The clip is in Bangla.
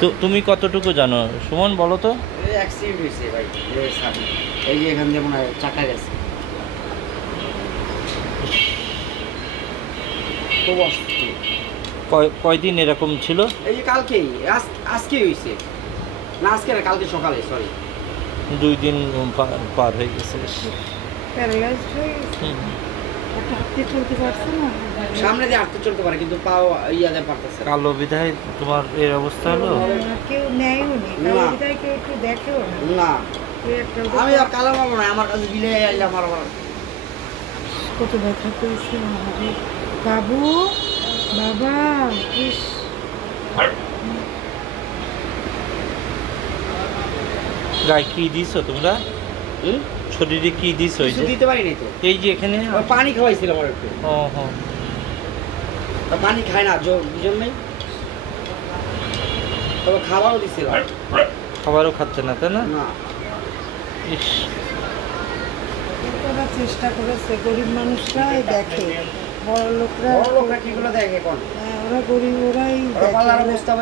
তো তুমি কতটুকু জানো সুমন, বলো তো? অ্যাক্সিডেন্ট হয়েছে ভাই, এই যে এখান দিয়ে মনে হয় চাকা গেছে। খুব অসুস্থ। কয়দিন এরকম ছিল? এই যে কালকেই, আজকেই হয়েছে না, আজকে না, কালকে সকালে, সরি 2 দিন পার হয়ে গেছে। প্যারালাইজড হয়ে গেছে, হাঁটতে চলতে পারছে না। সামনে দিয়ে হাঁটতে চলতে পারে কিন্তু পাও ইয়াতে পারতেছে না। কালো বিধায় তোমার এর অবস্থা হলো? কেউ নেয়ও নি, কালো বিদায় কেউ একটু দেখেও না। আমি না। আর কালো মামা নয়, আমার কাছে বিলে আইলে আমার কত ব্যথা পেয়েছে আমাদের বাবু, বাবা। ইস, গায়ে কি দিছো তোমরা? শরীরে কি দিছো? কিছু দিতে পারিনি তো। এই যে এখানে পানি খাওয়াইছিলাম আর একটু। ও হ্যাঁ, পানি খায় না জন্যই, তবে খাবারও দিছিল। খাবারও খাচ্ছে না, তাই না? না, ইস, ওরা চেষ্টা করেছে, গরিব মানুষরাই দেখে, বড় লোকরা কিগুলো দেখে এখন ওরা গরিব, ওরাই পাল্লার দেখে। অবস্থা